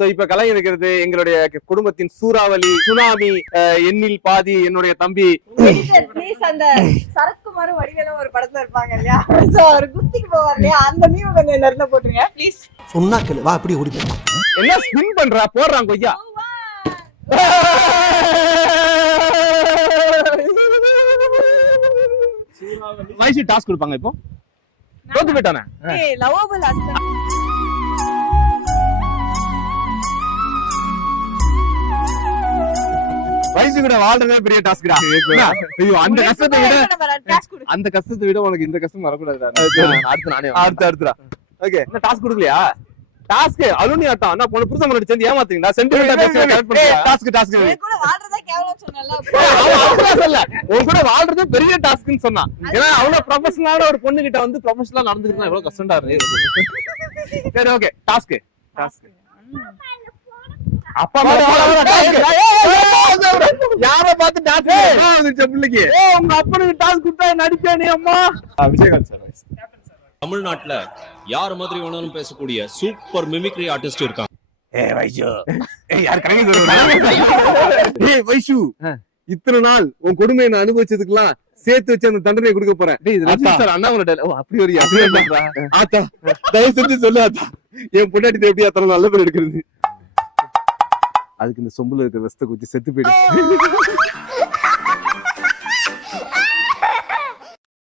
So இப்ப கலைஞர் இருக்கிறது எங்களுடைய குடும்பத்தின் சூறாவளி சுனாமி, எண்ணில் பாதி என்னுடைய தம்பி. ப்ளீஸ் அந்த சரத்குமாரும் வடிவேலும் ஒரு படத்துல இருப்பாங்க இல்லையா, சோ அவர் குஸ்திக்கு போவார் இல்லையா, அந்த மீம் கொஞ்சம் இந்த இடத்துல போட்டுருங்க ப்ளீஸ். சொன்னா கேளு, வா அப்படி ஓடி போய். என்ன ஸ்பின் பண்றா, போடுறான் கொய்யா. வைசி டாஸ்க் கொடுப்பாங்க. இப்போ தோத்து போயிட்டானே. ஏய் லவபிள் ஹஸ்பண்ட். வைசி கூட வாழ்றதே பெரிய டாஸ்க்டா. ஐயோ அந்த கஷ்டத்தை விட உனக்கு இந்த கஷ்டம் வரக்கூடாது. அடுத்து நானே அடுத்துடா. ஓகே என்ன டாஸ்க் கொடுக்கலையா? டாஸ்க் அலுனி ஆட்டம். என்ன போன புருஷன் முன்னாடி சேர்ந்து ஏமாத்தீங்களா? சென்டிமெண்டா பேசி கரெக்ட் பண்ணுங்க. டாஸ்க் உன் கூட வாழ்றதே கேவலம் சொன்னல. அவன் சொல்ல உன் கூட வாழ்றதே பெரிய டாஸ்க்னு சொன்னா. ஏன்னா அவ்வளவு ப்ரொபஷனலான ஒரு பொண்ணு கிட்ட வந்து ப்ரொபஷனலா நடந்துக்கிட்டா எவ்வளவு கஷ்டம்டா இருக்கு. சரி ஓகே டாஸ்க் அப்பா யார பார்த்து டாஸ்க் பிள்ளைக்கு உங்க அப்பனுக்கு டாஸ்க் கொடுத்தா நடிப்பேனே அம்மா. விஜயகாந்த் சார். தமிழ்நாட்டுல யார் மாதிரி வேணாலும் பேசக்கூடிய சூப்பர் மிமிக்ரி ஆர்டிஸ்ட் இருக்காங்க. வைஷு இத்தனை நாள் உன் கொடுமையை நான் அனுபவிச்சதுக்கெல்லாம் சேர்த்து வச்சு அந்த தண்டனை கொடுக்க போறேன். அண்ணாமலை அப்படி ஒரு ஆத்தா தயவு செஞ்சு சொல்லு ஆத்தா, என் பொண்டாட்டி எப்படி அத்தனை நல்ல பேர் எடுக்கிறது. அதுக்கு இந்த சொம்புல இருக்கிற ரசத்தை குச்சி செத்து போயிடு.